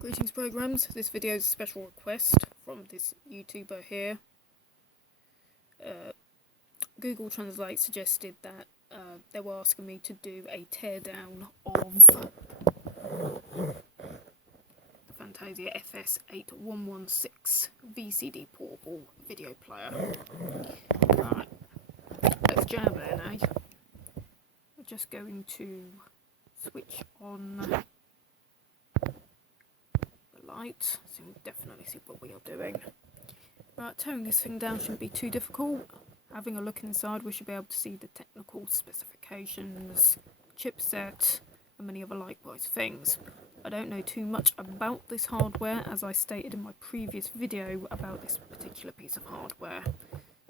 Greetings programs, this video is a special request from this YouTuber here. Google Translate suggested that they were asking me to do a teardown of the Fantasia FS-8116 VCD portable video player. Right, let's jam in, eh? We're just going to switch on light, so you can definitely see what we are doing. Right, tearing this thing down shouldn't be too difficult. Having a look inside, we should be able to see the technical specifications, chipset, and many other likewise things. I don't know too much about this hardware, as I stated in my previous video about this particular piece of hardware.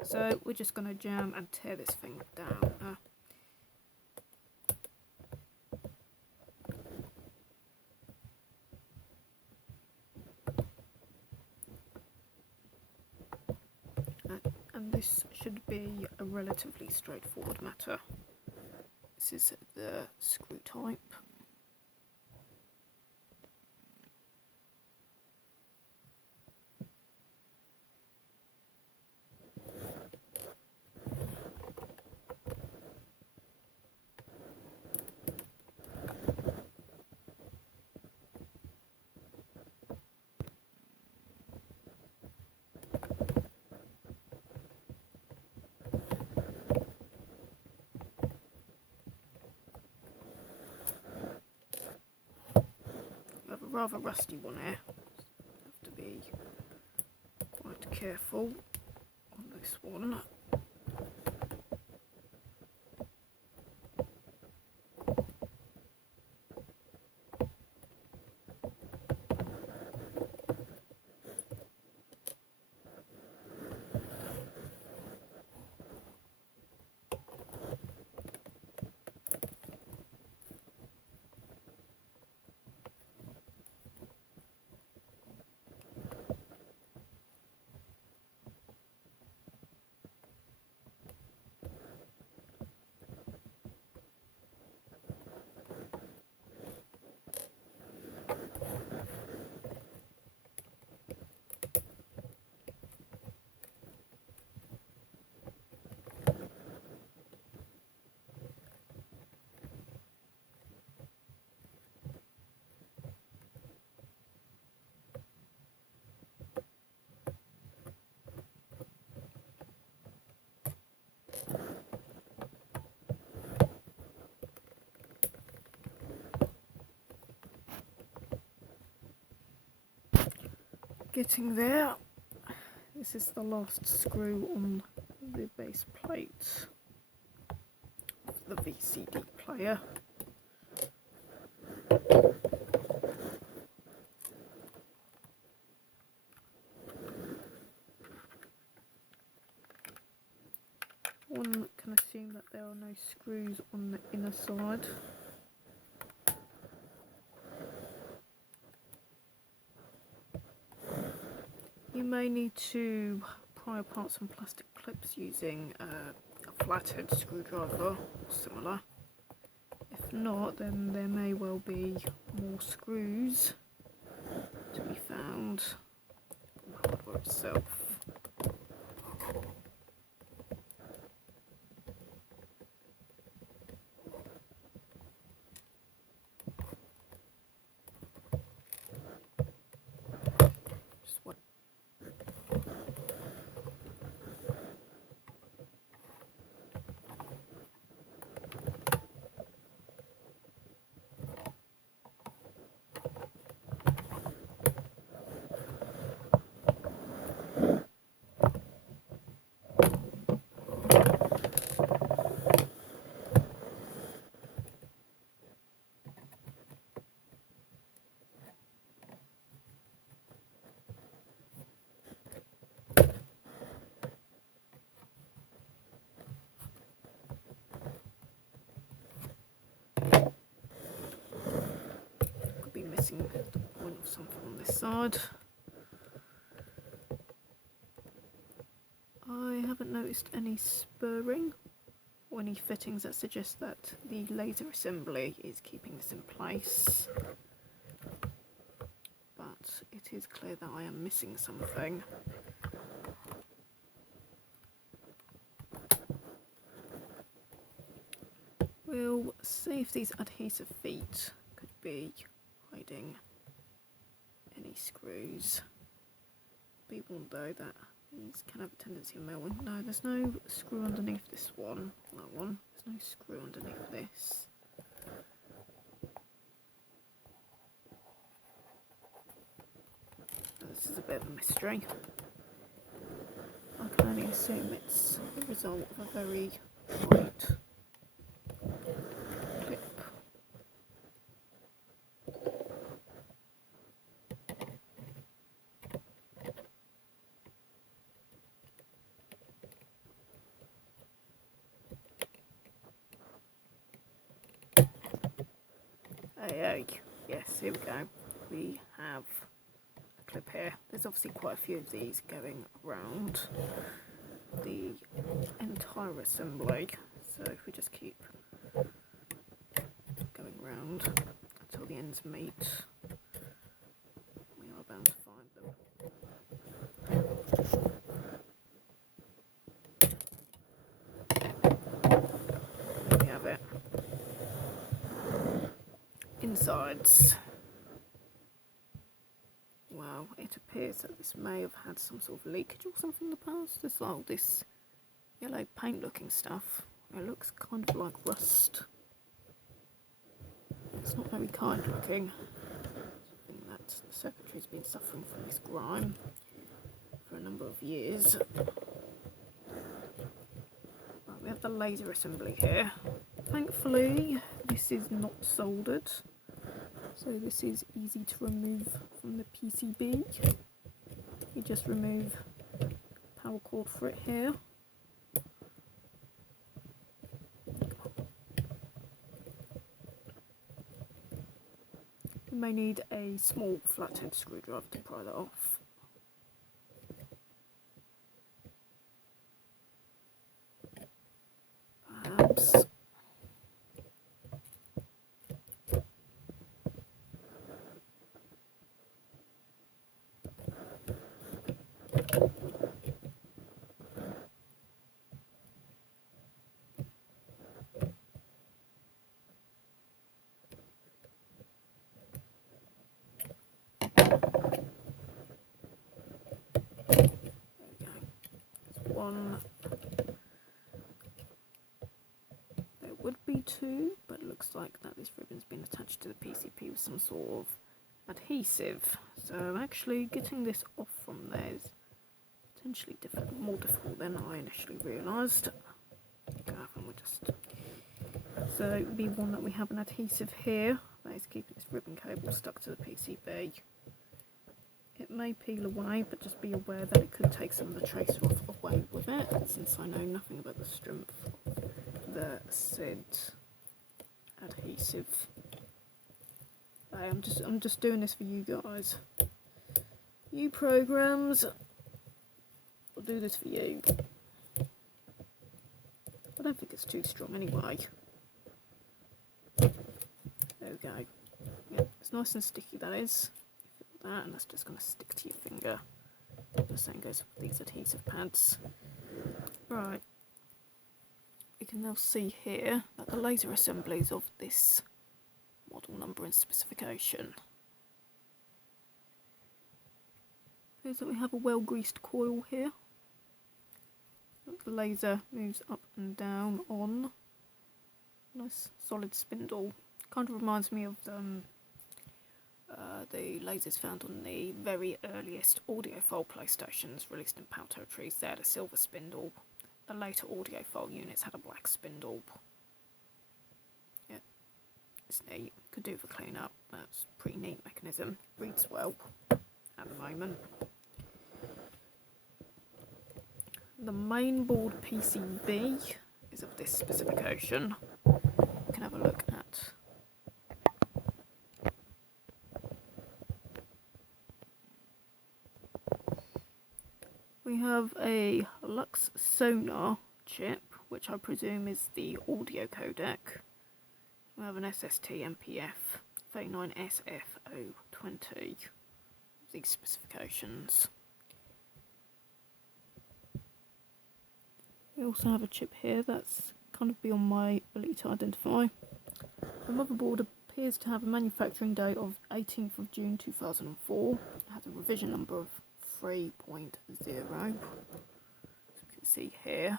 So we're just going to jam and tear this thing down. And this should be a relatively straightforward matter. This is the screw type. We have a rather rusty one here. Have to be quite careful on this one. Getting there. This is the last screw on the base plate of the VCD player. One can assume that there are no screws on the inner side. You may need to pry apart some plastic clips using a flathead screwdriver or similar. If not, then there may well be more screws to be found in the hardware itself. Missing the point of something on this side. I haven't noticed any spurring or any fittings that suggest that the laser assembly is keeping this in place. But it is clear that I am missing something. We'll see if these adhesive feet could be hiding any screws. Be warned though that these can have a tendency of melting. No, there's no screw underneath this one. That one. There's no screw underneath this. This is a bit of a mystery. I can only assume it's the result of a very tight clip. Hey, yes, here we go. We have a clip here. There's obviously quite a few of these going around the entire assembly. So if we just keep going round until the ends meet, we are bound to find them. There we have it. Insides. Wow, it appears that this may have had some sort of leakage or something in the past. There's like this yellow paint looking stuff. It looks kind of like rust. It's not very kind looking. I think that the secretary's been suffering from this grime for a number of years. Right, we have the laser assembly here. Thankfully, this is not soldered, so this is easy to remove from the PCB. You just remove the power cord for it here. You may need a small flathead screwdriver to pry that off. Perhaps. One. There would be two, but it looks like that this ribbon's been attached to the PCB with some sort of adhesive. So actually getting this off from there is potentially more difficult than I initially realised. So it would be one that we have an adhesive here that is keeping this ribbon cable stuck to the PCB. It may peel away, but just be aware that it could take some of the tracer off away with it, since I know nothing about the strength of the said adhesive. I'm just doing this for you guys. You programs, I'll do this for you. I don't think it's too strong anyway. There we go. Yeah, it's nice and sticky, that is. That, and that's just going to stick to your finger. The same goes with these adhesive pads. Right, you can now see here that the laser assemblies of this model number and specification. Appears that we have a well greased coil here. The laser moves up and down on nice solid spindle. Kind of reminds me of the lasers found on the very earliest audiophile PlayStations released in PAL territories. They had a silver spindle. The later audiophile units had a black spindle. Yeah, it's neat. Could do for clean up. That's a pretty neat mechanism. Reads well at the moment. The mainboard PCB is of this specification. You can have a look at we have a Lux Sonar chip, which I presume is the audio codec. We have an SST MPF 39SF020 these specifications. We also have a chip here that's kind of beyond my ability to identify. The motherboard appears to have a manufacturing date of 18th of June 2004. It has a revision number of 3.0, as you can see here.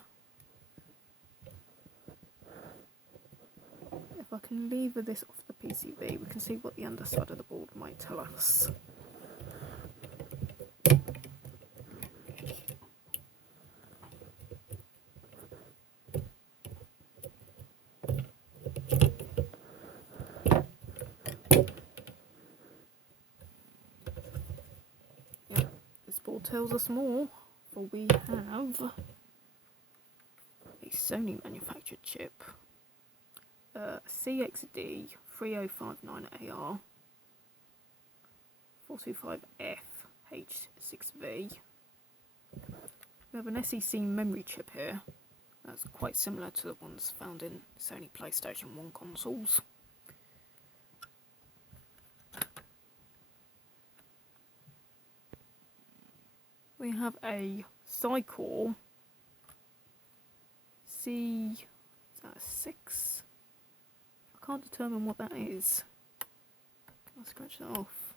If I can lever this off the PCB, we can see what the underside of the board might tell us. Tells us more, for we have a Sony manufactured chip, CXD 3059AR 425F H6V. We have an SEC memory chip here that's quite similar to the ones found in Sony PlayStation 1 consoles. We have a Cycore C, is that a 6? I can't determine what that is. I'll scratch that off.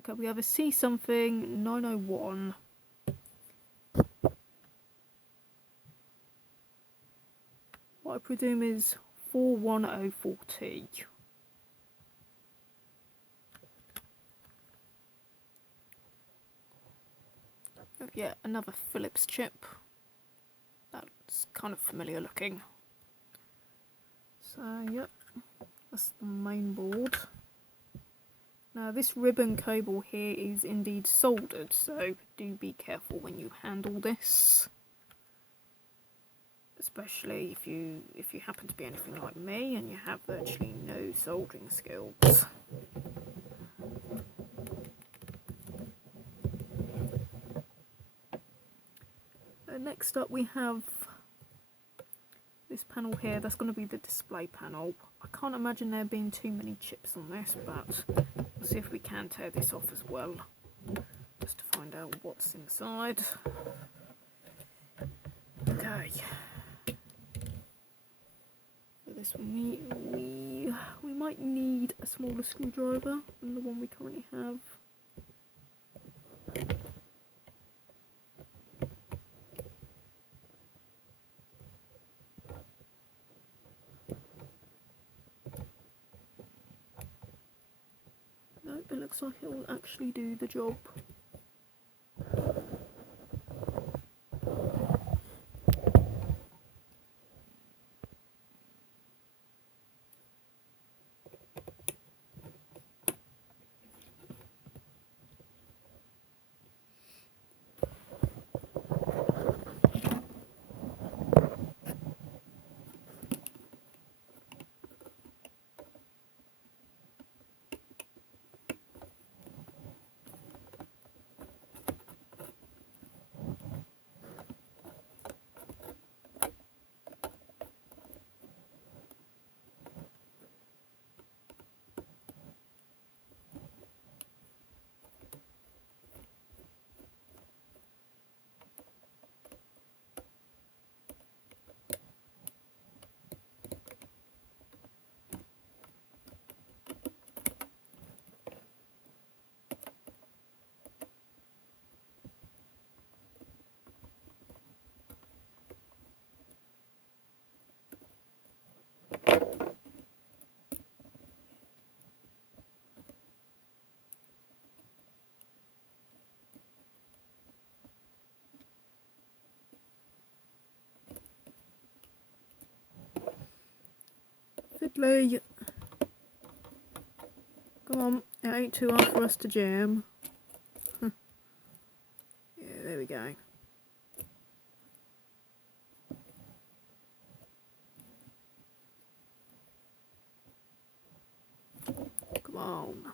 Okay, we have a C something 901. What I presume is 41040. Yeah, another Philips chip. That's kind of familiar looking. So, yep, that's the main board. Now, this ribbon cable here is indeed soldered, so do be careful when you handle this. Especially if you happen to be anything like me and you have virtually no soldering skills. Next up we have this panel here. That's going to be the display panel. I can't imagine there being too many chips on this, but we'll see if we can tear this off as well, just to find out what's inside. Okay. For this we might need a smaller screwdriver than the one we currently have. It looks like it will actually do the job. Fiddly. Come on, it ain't too hard for us to jam. Yeah, there we go. Come on.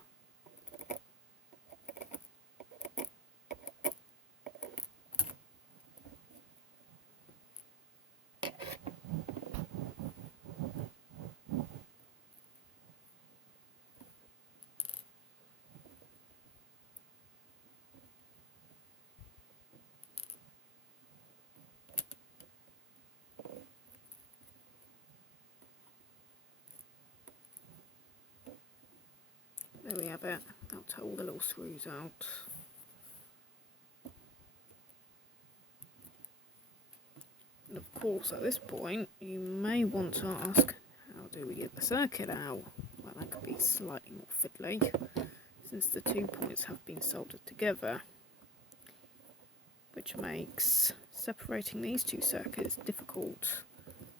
there we have it. I'll take all the little screws out. And of course, at this point, you may want to ask, how do we get the circuit out? Well, that could be slightly more fiddly, since the 2 points have been soldered together, which makes separating these two circuits difficult,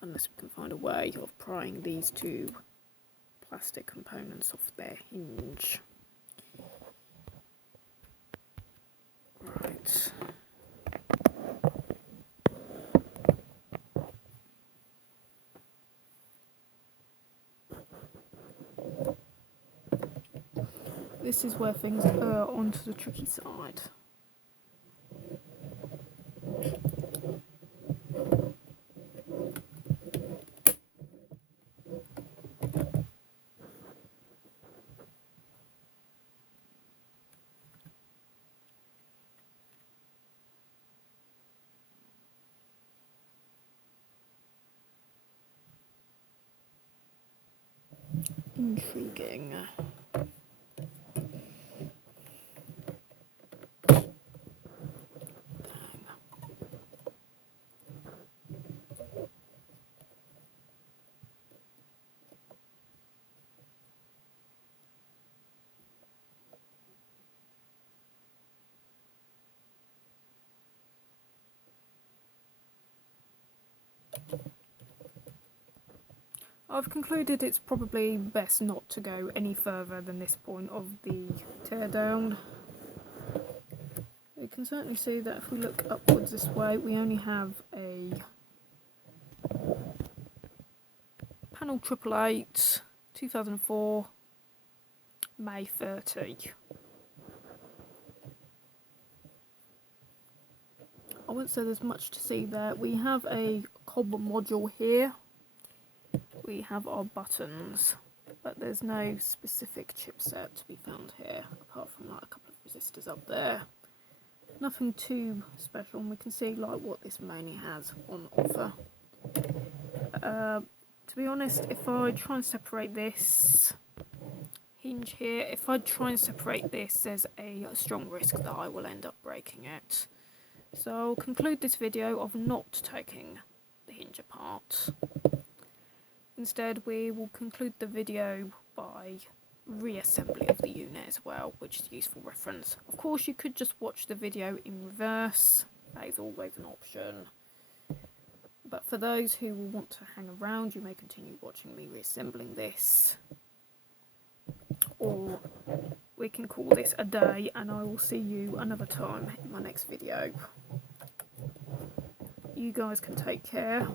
unless we can find a way of prying these two plastic components off their hinge. Right. This is where things are onto the tricky side. Intriguing. I've concluded it's probably best not to go any further than this point of the teardown. You can certainly see that if we look upwards this way, we only have a panel 888, 2004, May 30. I wouldn't say there's much to see there. We have a cob module here. We have our buttons, but there's no specific chipset to be found here, apart from like a couple of resistors up there. Nothing too special, and we can see like what this mainly has on offer. To be honest, if I try and separate this hinge here, if I try and separate this, there's a strong risk that I will end up breaking it. So I'll conclude this video of not taking the hinge apart. Instead, we will conclude the video by reassembly of the unit as well, which is a useful reference. Of course, you could just watch the video in reverse. That is always an option. But for those who will want to hang around, you may continue watching me reassembling this. Or we can call this a day, and I will see you another time in my next video. You guys can take care.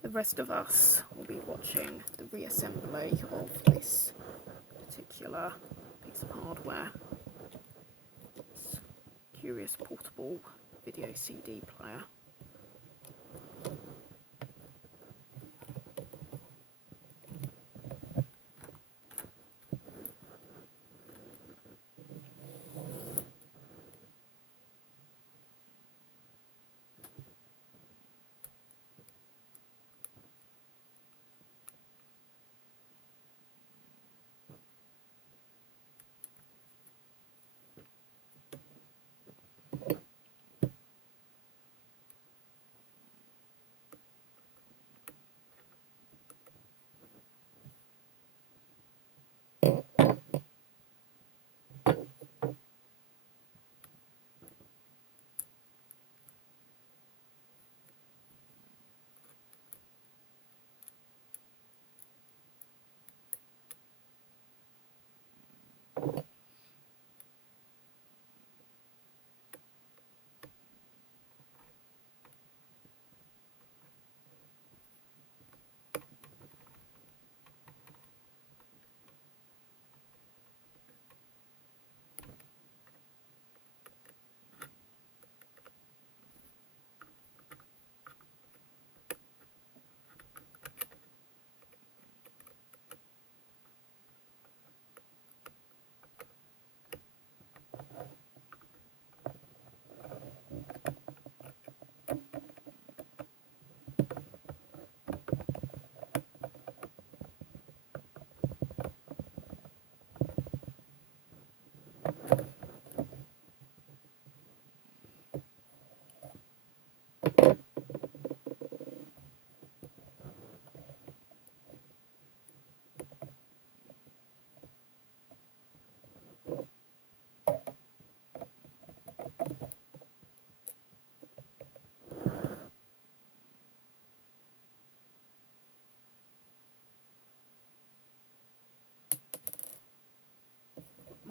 The rest of us will be watching the reassembly of this particular piece of hardware. It's a curious portable video CD player.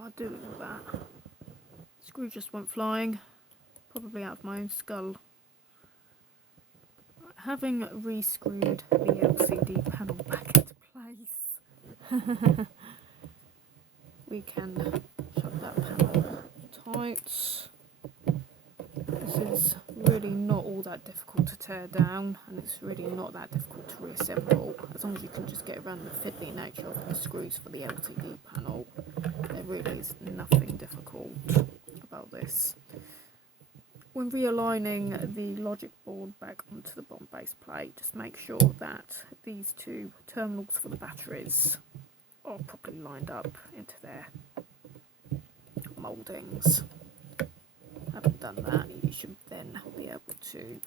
am I doing with that? Screw just went flying, probably out of my own skull. Having re-screwed the LCD panel back into place, we can shut that panel tight. This is really not all that difficult to tear down, and it's really not that difficult to reassemble, as long as you can just get around the fiddly nature of the screws for the LCD panel. There really is nothing difficult about this. When realigning the logic board back onto the bond base plate, just make sure that these two terminals for the batteries are properly lined up into their mouldings. Having done that, you should then be able to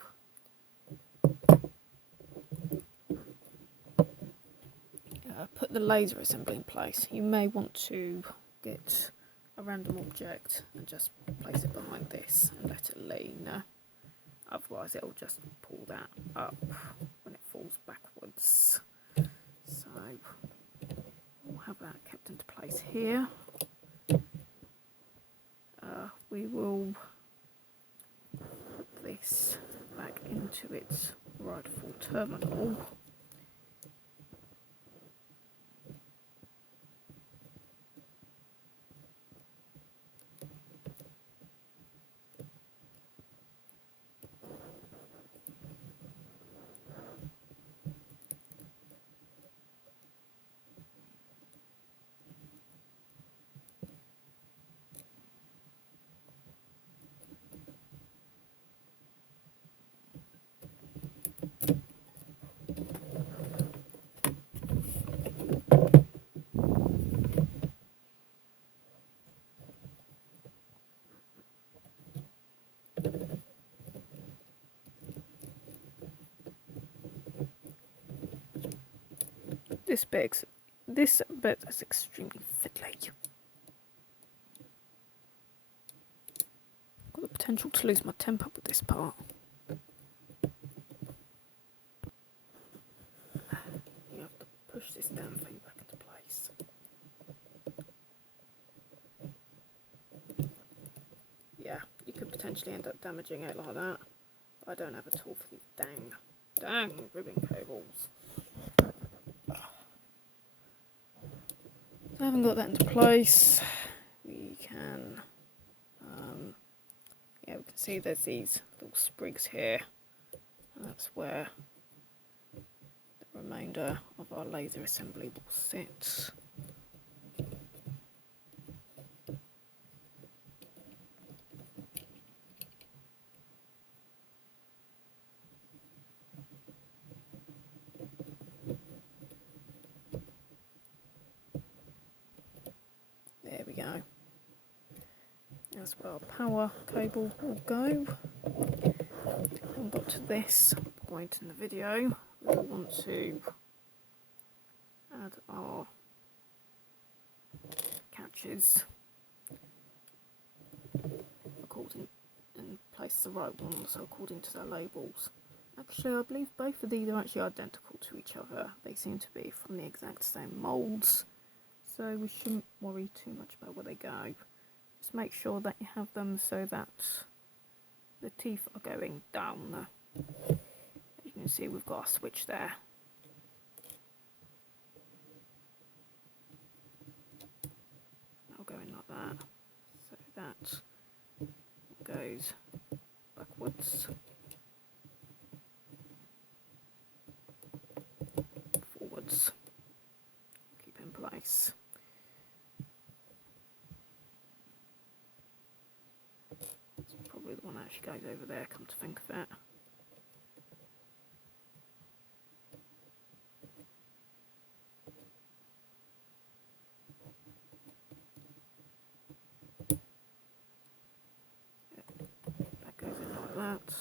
put the laser assembly in place. You may want to get a random object and just place it behind this and let it lean. Otherwise it'll just pull that up when it falls backwards. So we'll have that kept into place here. We will put this back into its rightful terminal. This bit is extremely fiddly. Got the potential to lose my temper with this part. You have to push this damn thing back into place. Yeah, you could potentially end up damaging it like that. I don't have a tool for these dang ribbon cables. So having got that into place, we can, yeah, we can see there's these little sprigs here, and that's where the remainder of our laser assembly will sit. There we go. That's where our power cable will go. And got to this point in the video, we want to add our catches according and place the right ones according to their labels. Actually, I believe both of these are actually identical to each other. They seem to be from the exact same moulds. So we shouldn't worry too much about where they go. Just make sure that you have them so that the teeth are going down. As you can see, we've got a switch there. I'll go in like that. So that goes backwards, forwards. Keep in place. Probably the one that actually goes over there, come to think of it. That goes in like that.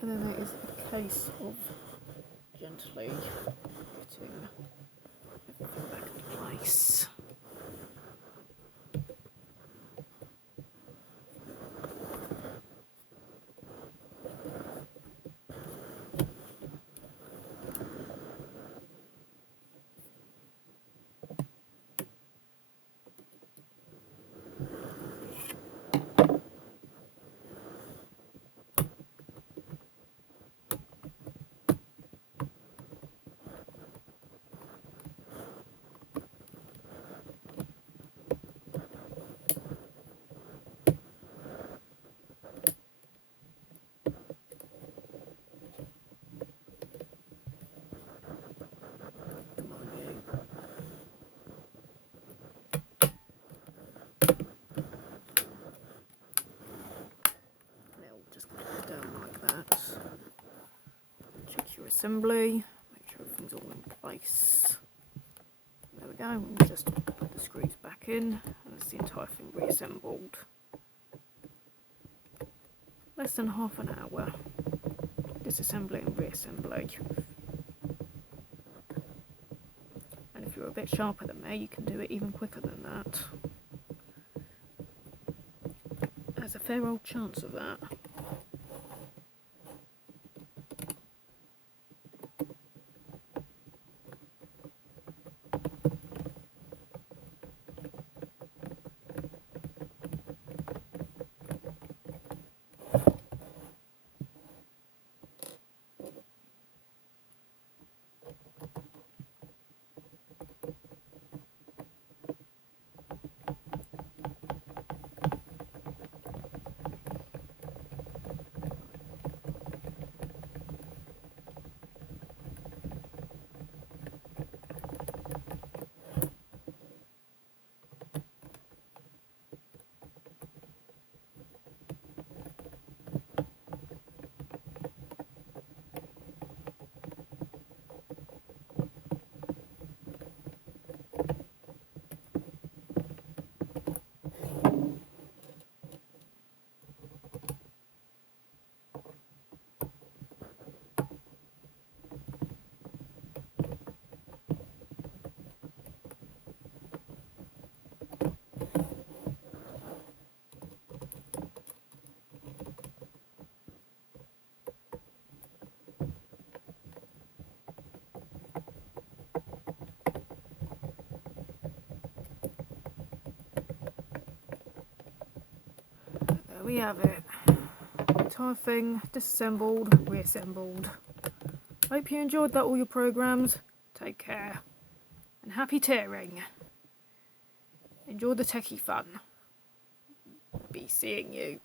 And then there is a case of gently putting everything back into place. reassembly. Make sure everything's all in place. There we go. We'll just put the screws back in, and that's the entire thing reassembled. Less than half an hour. Disassembly and reassembly. And if you're a bit sharper than me, you can do it even quicker than that. There's a fair old chance of that. There we have it. Entire thing disassembled, reassembled. Hope you enjoyed that, all your programs. Take care. And happy tearing. Enjoy the techie fun. Be seeing you.